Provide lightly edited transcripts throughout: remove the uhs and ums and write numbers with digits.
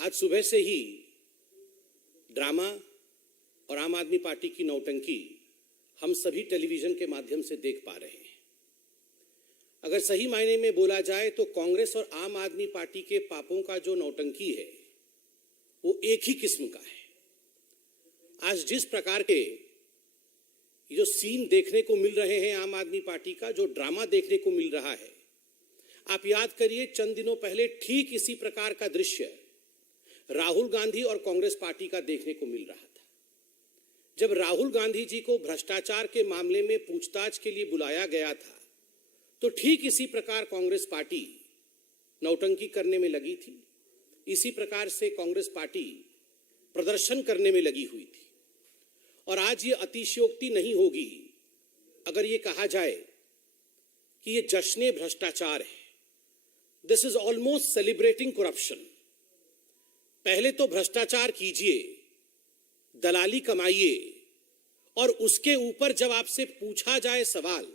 आज सुबह से ही ड्रामा और आम आदमी पार्टी की नौटंकी हम सभी टेलीविजन के माध्यम से देख पा रहे हैं। अगर सही मायने में बोला जाए तो कांग्रेस और आम आदमी पार्टी के पापों का जो नौटंकी है वो एक ही किस्म का है। आज जिस प्रकार के जो सीन देखने को मिल रहे हैं आम आदमी पार्टी का, जो ड्रामा देखने को मिल रहा है, आप याद करिए चंद दिनों पहले ठीक इसी प्रकार का दृश्य राहुल गांधी और कांग्रेस पार्टी का देखने को मिल रहा था। जब राहुल गांधी जी को भ्रष्टाचार के मामले में पूछताछ के लिए बुलाया गया था तो ठीक इसी प्रकार कांग्रेस पार्टी नौटंकी करने में लगी थी। इसी प्रकार से कांग्रेस पार्टी प्रदर्शन करने में लगी हुई थी। और आज ये अतिशयोक्ति नहीं होगी अगर ये कहा जाए कि ये जश्न भ्रष्टाचार है। This is almost celebrating corruption. पहले तो भ्रष्टाचार कीजिए, दलाली कमाइए, और उसके ऊपर जब आपसे पूछा जाए सवाल,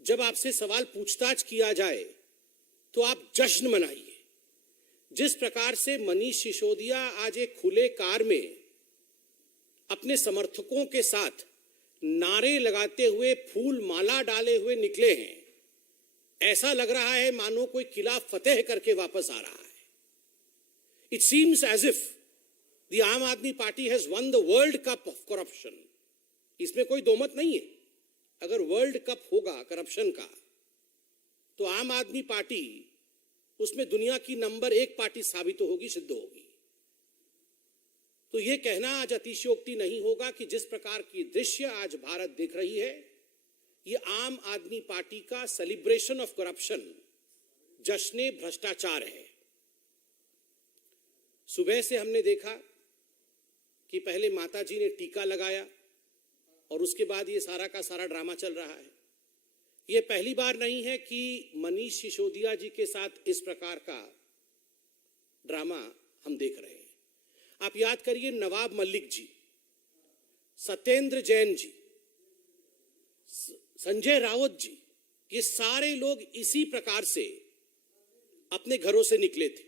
जब आपसे सवाल पूछताछ किया जाए तो आप जश्न मनाइए। जिस प्रकार से मनीष सिसोदिया आज एक खुले कार में अपने समर्थकों के साथ नारे लगाते हुए, फूल माला डाले हुए निकले हैं, ऐसा लग रहा है मानो कोई किला फतेह करके वापस आ रहा है। It seems as if the आम Aadmi party has won the world cup of corruption। इसमें कोई दो मत नहीं है। अगर वर्ल्ड कप होगा करप्शन का तो आम आदमी पार्टी उसमें दुनिया की नंबर 1 पार्टी साबित होगी, सिद्ध होगी। तो यह कहना आज अतिशयोक्ति नहीं होगा कि जिस प्रकार की दृश्य आज भारत देख रही है, यह आम आदमी पार्टी का सेलिब्रेशन ऑफ करप्शन, जश्न भ्रष्टाचार है। सुबह से हमने देखा कि पहले माताजी ने टीका लगाया और उसके बाद ये सारा का सारा ड्रामा चल रहा है। ये पहली बार नहीं है कि मनीष सिसोदिया जी के साथ इस प्रकार का ड्रामा हम देख रहे हैं। आप याद करिए नवाब मलिक जी, सत्येंद्र जैन जी, संजय राउत जी, ये सारे लोग इसी प्रकार से अपने घरों से निकले थे।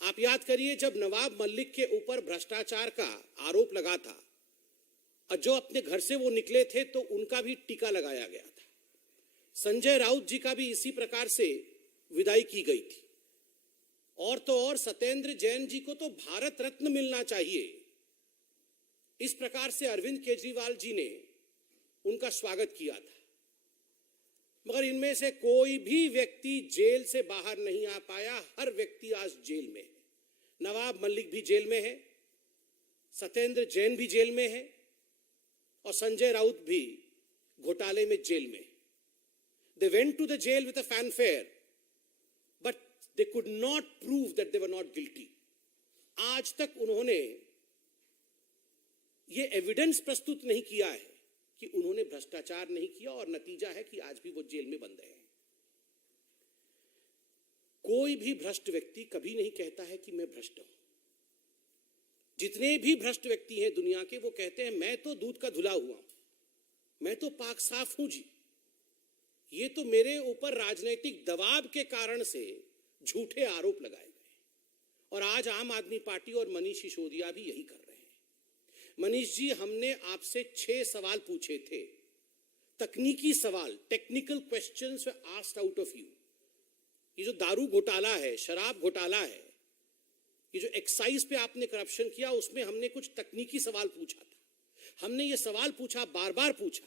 आप याद करिए जब नवाब मलिक के ऊपर भ्रष्टाचार का आरोप लगा था और जो अपने घर से वो निकले थे तो उनका भी टीका लगाया गया था। संजय राउत जी का भी इसी प्रकार से विदाई की गई थी। और तो और सत्येंद्र जैन जी को तो भारत रत्न मिलना चाहिए। इस प्रकार से अरविंद केजरीवाल जी ने उनका स्वागत किया था। मगर इनमें से कोई भी व्यक्ति जेल से बाहर नहीं आ पाया। हर व्यक्ति आज जेल में है। नवाब मलिक भी जेल में है, सत्येंद्र जैन भी जेल में है और संजय राउत भी घोटाले में जेल में है। They went to the jail with a fanfare, but they could not prove that they were not guilty। आज तक उन्होंने ये एविडेंस प्रस्तुत नहीं किया है कि उन्होंने भ्रष्टाचार नहीं किया, और नतीजा है कि आज भी वो जेल में बंद है। कोई भी भ्रष्ट व्यक्ति कभी नहीं कहता है कि मैं भ्रष्ट हूं। जितने भी भ्रष्ट व्यक्ति हैं दुनिया के, वो कहते हैं मैं तो दूध का धुला हुआ हूं, मैं तो पाक साफ हूं जी, ये तो मेरे ऊपर राजनीतिक दबाव के कारण से झूठे आरोप लगाए गए। और आज आम आदमी पार्टी और मनीष सिसोदिया भी यही कर रहे हैं। मनीष जी, हमने आपसे 6 सवाल पूछे थे, तकनीकी सवाल, technical questions were asked out of you. ये जो दारू घोटाला है, शराब घोटाला है, ये जो एक्साइज पे आपने करप्शन किया, उसमें हमने कुछ तकनीकी सवाल पूछा था। हमने ये सवाल पूछा, बार बार पूछा,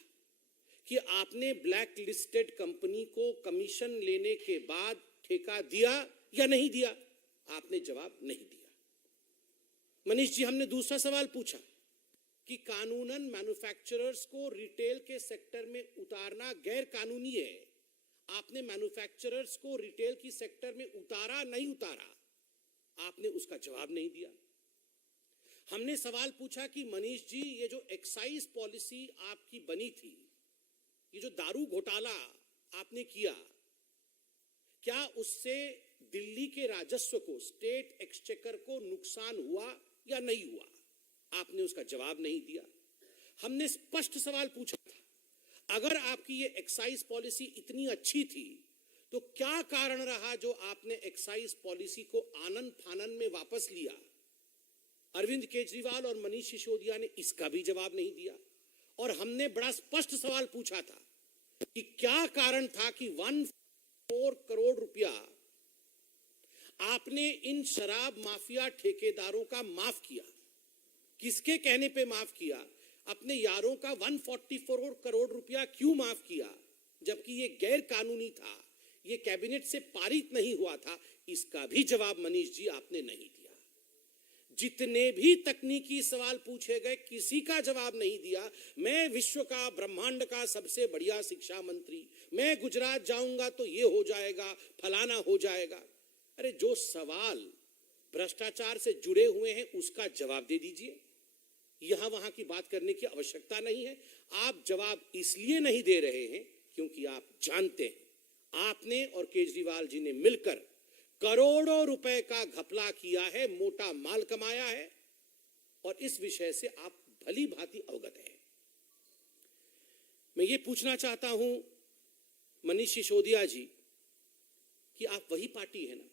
कि आपने ब्लैक लिस्टेड कंपनी को कमीशन लेने के बाद ठेका दिया या नहीं दिया। आपने जवाब नहीं दिया। मनीष जी, हमने दूसरा सवाल पूछा कि कानूनन मैन्युफैक्चरर्स को रिटेल के सेक्टर में उतारना गैर कानूनी है। आपने मैन्युफैक्चरर्स को रिटेल की सेक्टर में उतारा नहीं उतारा, आपने उसका जवाब नहीं दिया। हमने सवाल पूछा कि मनीष जी, ये जो एक्साइज पॉलिसी आपकी बनी थी, ये जो दारू घोटाला आपने किया, क्या उससे दिल्ली के राजस्व को, स्टेट एक्सचेकर को नुकसान हुआ या नहीं हुआ? आपने उसका जवाब नहीं दिया। हमने स्पष्ट सवाल पूछा था, अगर आपकी ये एक्साइज पॉलिसी इतनी अच्छी थी तो क्या कारण रहा जो आपने एक्साइज पॉलिसी को आनन फानन में वापस लिया? अरविंद केजरीवाल और मनीष सिसोदिया ने इसका भी जवाब नहीं दिया। और हमने बड़ा स्पष्ट सवाल पूछा था कि क्या कारण था कि 1.4 करोड़ रुपया आपने इन शराब माफिया ठेकेदारों का माफ किया। किसके कहने पे माफ किया? अपने यारों का 144 करोड़ रुपया क्यों माफ किया, जबकि ये गैर कानूनी था, ये कैबिनेट से पारित नहीं हुआ था? इसका भी जवाब मनीष जी आपने नहीं दिया। जितने भी तकनीकी सवाल पूछे गए किसी का जवाब नहीं दिया। मैं विश्व का, ब्रह्मांड का सबसे बढ़िया शिक्षा मंत्री, मैं गुजरात जाऊंगा तो ये हो जाएगा, फलाना हो जाएगा। अरे जो सवाल भ्रष्टाचार से जुड़े हुए हैं उसका जवाब दे दीजिए। यहां वहां की बात करने की आवश्यकता नहीं है। आप जवाब इसलिए नहीं दे रहे हैं क्योंकि आप जानते हैं आपने और केजरीवाल जी ने मिलकर करोड़ों रुपए का घपला किया है, मोटा माल कमाया है, और इस विषय से आप भली भांति अवगत हैं। मैं ये पूछना चाहता हूं मनीष सिसोदिया जी कि आप वही पार्टी है ना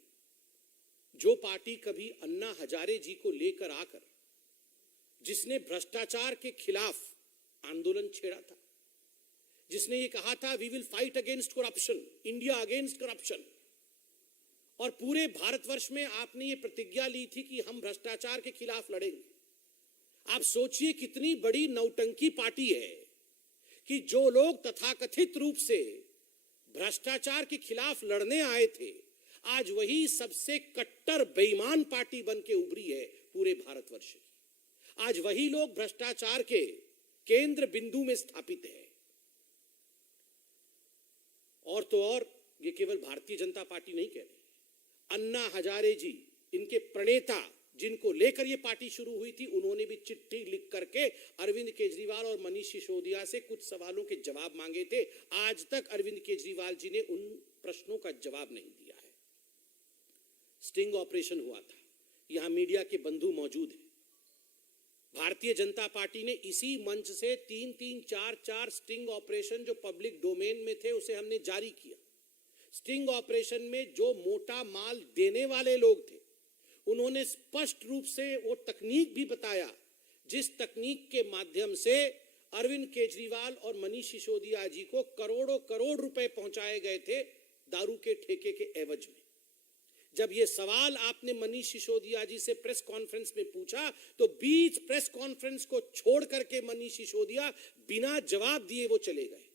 जो पार्टी कभी अन्ना हजारे जी को लेकर आकर जिसने भ्रष्टाचार के खिलाफ आंदोलन छेड़ा था, जिसने ये कहा था we will fight against corruption, India against corruption, और पूरे भारतवर्ष में आपने ये प्रतिज्ञा ली थी कि हम भ्रष्टाचार के खिलाफ लड़ेंगे। आप सोचिए कितनी बड़ी नौटंकी पार्टी है कि जो लोग तथाकथित रूप से भ्रष्टाचार के खिलाफ लड़ने आए थे, आज वही सबसे कट्टर बेईमान पार्टी बन के उभरी है पूरे भारतवर्ष की। आज वही लोग भ्रष्टाचार के केंद्र बिंदु में स्थापित है। और तो और ये केवल भारतीय जनता पार्टी नहीं कह रही, अन्ना हजारे जी, इनके प्रणेता जिनको लेकर ये पार्टी शुरू हुई थी, उन्होंने भी चिट्ठी लिख करके अरविंद केजरीवाल और मनीष सिसोदिया से कुछ सवालों के जवाब मांगे थे। आज तक अरविंद केजरीवाल जी ने उन प्रश्नों का जवाब नहीं दिया है। स्टिंग ऑपरेशन हुआ था, यहां मीडिया के बंधु मौजूद हैं। भारतीय जनता पार्टी ने इसी मंच से 3-3, 4-4 स्टिंग ऑपरेशन जो पब्लिक डोमेन में थे उसे हमने जारी किया। स्टिंग ऑपरेशन में जो मोटा माल देने वाले लोग थे उन्होंने स्पष्ट रूप से वो तकनीक भी बताया जिस तकनीक के माध्यम से अरविंद केजरीवाल और मनीष सिसोदिया जी को करोड़ों करोड़ रुपए पहुंचाए गए थे दारू के ठेके के एवज में। जब ये सवाल आपने मनीष सिसोदिया जी से प्रेस कॉन्फ्रेंस में पूछा तो बीच प्रेस कॉन्फ्रेंस को छोड़ करके मनीष सिसोदिया बिना जवाब दिए वो चले गए।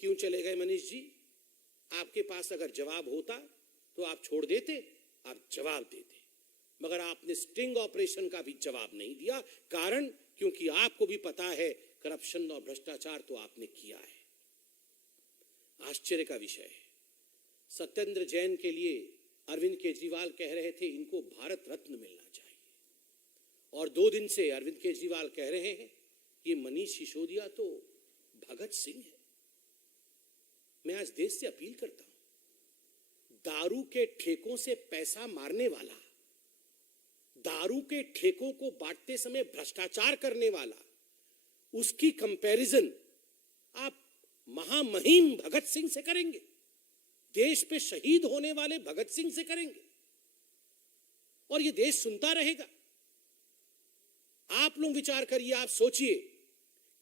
क्यों चले गए मनीष जी? आपके पास अगर जवाब होता तो आप छोड़ देते, आप जवाब देते, मगर आपने स्टिंग ऑपरेशन का भी जवाब नहीं दिया। कारण क्योंकि आपको भी पता है करप्शन और भ्रष्टाचार तो आपने किया है। आश्चर्य का विषय है, सत्येंद्र जैन के लिए अरविंद केजरीवाल कह रहे थे इनको भारत रत्न मिलना चाहिए, और 2 दिन से अरविंद केजरीवाल कह रहे हैं कि मनीष सिसोदिया तो भगत सिंह है। मैं आज देश से अपील करता हूं, दारू के ठेकों से पैसा मारने वाला, दारू के ठेकों को बांटते समय भ्रष्टाचार करने वाला, उसकी कंपैरिजन आप महामहिम भगत सिंह से करेंगे, देश पे शहीद होने वाले भगत सिंह से करेंगे, और ये देश सुनता रहेगा। आप लोग विचार करिए, आप सोचिए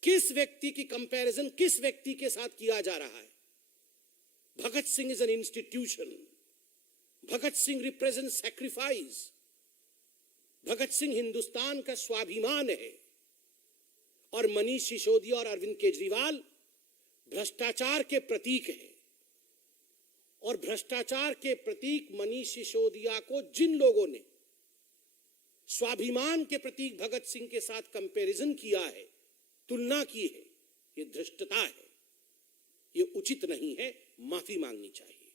किस व्यक्ति की कंपैरिजन किस व्यक्ति के साथ किया जा रहा है। Bhagat Singh is an institution, Bhagat Singh represent sacrifice, Bhagat Singh Hindustan का स्वाभिमान है, और मनीष सिसोदिया और अरविंद केजरीवाल भ्रष्टाचार के प्रतीक हैं। और भ्रष्टाचार के प्रतीक मनीष सिसोदिया को जिन लोगों ने स्वाभिमान के प्रतीक भगत सिंह के साथ कंपैरिजन किया है, तुलना की है, ये धृष्टता है, ये उचित नहीं है, माफी मांगनी चाहिए।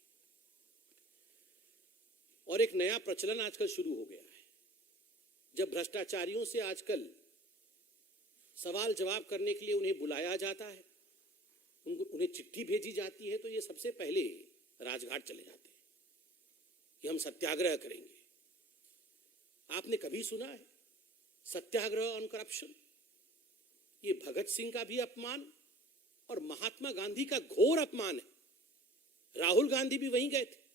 और एक नया प्रचलन आजकल शुरू हो गया है, जब भ्रष्टाचारियों से आजकल सवाल जवाब करने के लिए उन्हें बुलाया जाता है, उन्हें चिट्ठी भेजी जाती है, तो ये सबसे पहले राजघाट चले जाते हैं कि हम सत्याग्रह करेंगे। आपने कभी सुना है सत्याग्रह ऑन करप्शन? ये भगत सिंह का भी अपमान और महात्मा गांधी का घोर अपमान है। राहुल गांधी भी वहीं गए थे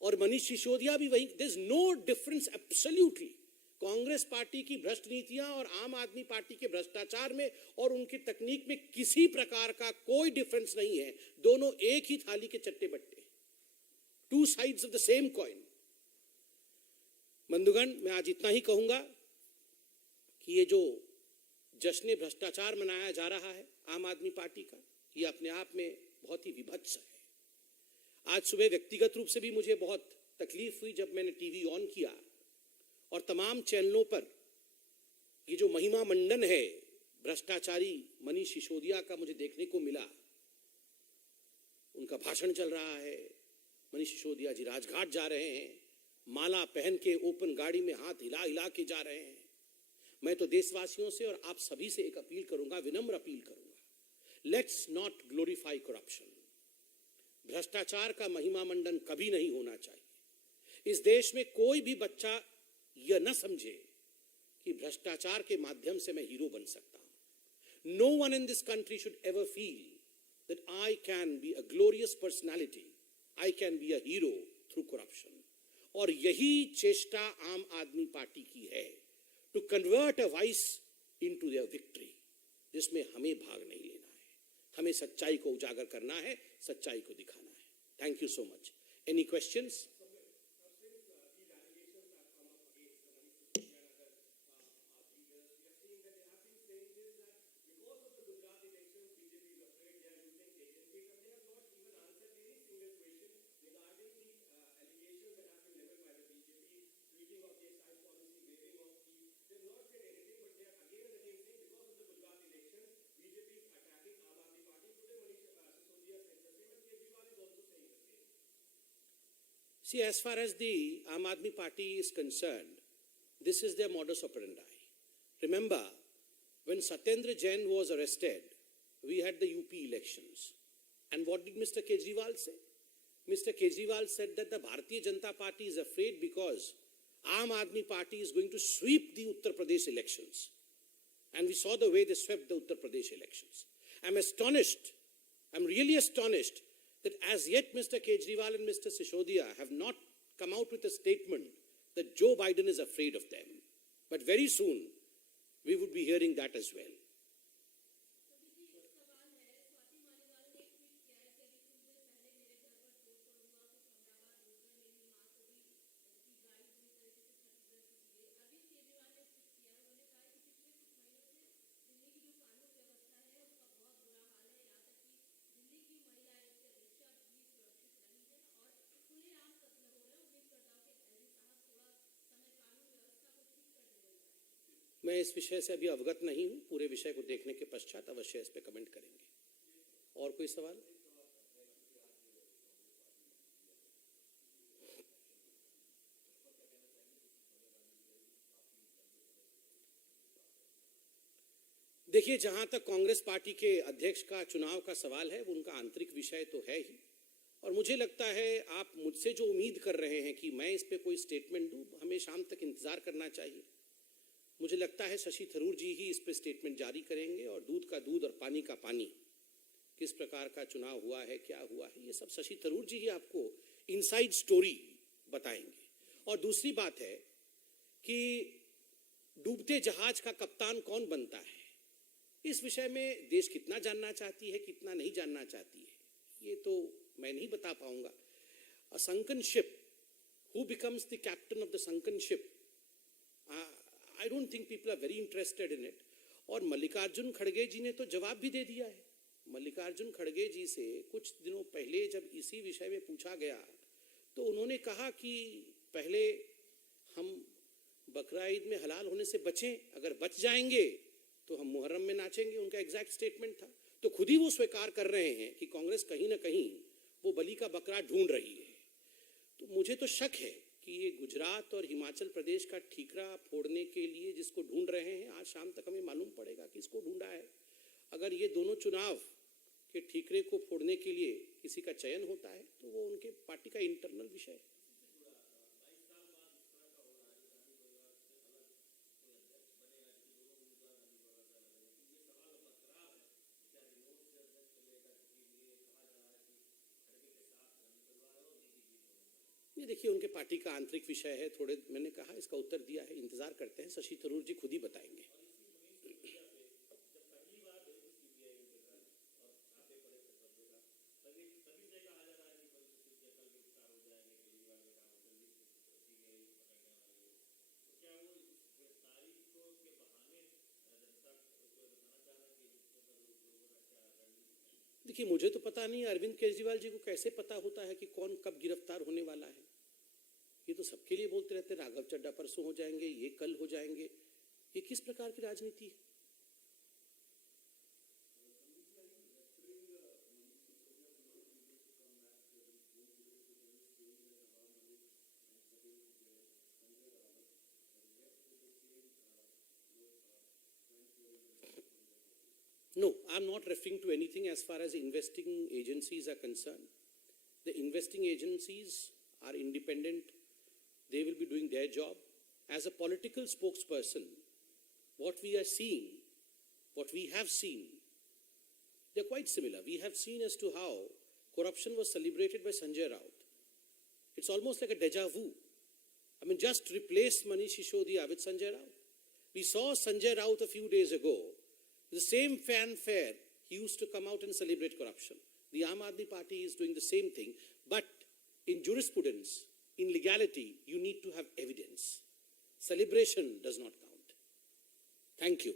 और मनीष सिसोदिया भी वहीं। There is no difference absolutely. Congress party की भ्रष्ट नीतियां और आम आदमी पार्टी के भ्रष्टाचार में और उनकी तकनीक में किसी प्रकार का कोई डिफरेंस नहीं है। दोनों एक ही थाली के चट्टे बट्टे, two sides of the same coin. बंधुगण, मैं आज इतना ही कहूंगा कि ये जो जश्न भ्रष्टाचार मनाया जा रहा है आम आदमी पार्टी का, ये अपने आप में बहुत ही विभत्स है। आज सुबह व्यक्तिगत रूप से भी मुझे बहुत तकलीफ हुई जब मैंने टीवी ऑन किया और तमाम चैनलों पर ये जो महिमा मंडन है भ्रष्टाचारी मनीष सिसोदिया का मुझे देखने को मिला। उनका भाषण चल रहा है, मनीष सिसोदिया जी राजघाट जा रहे हैं, माला पहन के ओपन गाड़ी में हाथ हिला हिला के जा रहे हैं। मैं तो देशवासियों से और आप सभी से एक अपील करूंगा, विनम्र अपील करूंगा, लेट्स नॉट ग्लोरीफाई करप्शन। भ्रष्टाचार का महिमा मंडन कभी नहीं होना चाहिए। इस देश में कोई भी बच्चा यह न समझे कि भ्रष्टाचार के माध्यम से मैं हीरो बन सकता हूं। No one in this country should ever feel that I can be a glorious personality, I can be a hero through corruption. और यही चेष्टा आम आदमी पार्टी की है, to convert a voice into their victory, जिसमें हमें भाग नहीं लेना है। हमें सच्चाई को उजागर करना है, सच्चाई को दिखाना है। Thank you so much. Any questions? See, as far as the Aam Aadmi Party is concerned, this is their modus operandi. Remember, when Satyendra Jain was arrested, we had the UP elections. And what did Mr. Kejriwal say? Mr. Kejriwal said that the Bharatiya Janata Party is afraid because Aam Aadmi Party is going to sweep the Uttar Pradesh elections. And we saw the way they swept the Uttar Pradesh elections. I'm astonished, I'm really astonished that as yet Mr. Kejriwal and Mr. Sisodia have not come out with a statement that Joe Biden is afraid of them. But very soon, we would be hearing that as well. मैं इस विषय से अभी अवगत नहीं हूं, पूरे विषय को देखने के पश्चात अवश्य इस पे कमेंट करेंगे। और कोई सवाल? देखिए, जहां तक कांग्रेस पार्टी के अध्यक्ष का चुनाव का सवाल है, वो उनका आंतरिक विषय तो है ही। और मुझे लगता है आप मुझसे जो उम्मीद कर रहे हैं कि मैं इस पे कोई स्टेटमेंट दूं, हमें शाम तक इंतजार करना चाहिए। मुझे लगता है शशि थरूर जी ही इस पे स्टेटमेंट जारी करेंगे और दूध का दूध और पानी का पानी, किस प्रकार का चुनाव हुआ है, क्या हुआ है, ये सब शशि थरूर जी ही आपको इनसाइड स्टोरी बताएंगे। और दूसरी बात है कि डूबते जहाज का कप्तान कौन बनता है, इस विषय में देश कितना जानना चाहती है, कितना नहीं जानना चाहती है, ये तो मैं नहीं बता पाऊंगा। अ sunken ship, who becomes the captain of the sunken ship? I don't think people are very interested in it. और मल्लिकार्जुन खड़गे जी ने तो जवाब भी दे दिया है। मल्लिकार्जुन खड़गे जी से कुछ दिनों पहले जब इसी विषय में पूछा गया तो उन्होंने कहा कि पहले हम बकरा ईद में हलाल होने से बचें, अगर बच जाएंगे तो हम मुहर्रम में नाचेंगे, उनका एग्जैक्ट स्टेटमेंट था। तो खुद ही वो स्वीकार कर रहे हैं कि कांग्रेस कहीं ना कहीं वो बलि का बकरा ढूंढ रही है। तो मुझे तो शक है कि ये गुजरात और हिमाचल प्रदेश का ठीकरा फोड़ने के लिए जिसको ढूंढ रहे हैं, आज शाम तक हमें मालूम पड़ेगा कि इसको ढूंढा है। अगर ये दोनों चुनाव के ठीकरे को फोड़ने के लिए किसी का चयन होता है तो वो उनके पार्टी का इंटरनल विषय है। ये देखिए उनके पार्टी का आंतरिक विषय है, थोड़े मैंने कहा इसका उत्तर दिया है, इंतजार करते हैं, शशि थरूर जी खुद ही बताएंगे। देखिए मुझे तो पता नहीं अरविंद केजरीवाल जी को कैसे पता होता है कि कौन कब गिरफ्तार होने वाला है। ये तो सबके लिए बोलते रहते हैं राघव चड्ढा परसों हो जाएंगे, ये कल हो जाएंगे। ये किस प्रकार की राजनीति है? No, I'm not referring to anything as far as investing agencies are concerned. The investing agencies are independent. They will be doing their job. As a political spokesperson, what we are seeing, what we have seen, they're quite similar. We have seen as to how corruption was celebrated by Sanjay Raut. It's almost like a deja vu. I mean, just replace Manish Sisodiya with Sanjay Raut. We saw Sanjay Raut a few days ago. The same fanfare, he used to come out and celebrate corruption. The Aam Aadmi Party is doing the same thing, but in jurisprudence, in legality, you need to have evidence. Celebration does not count. Thank you.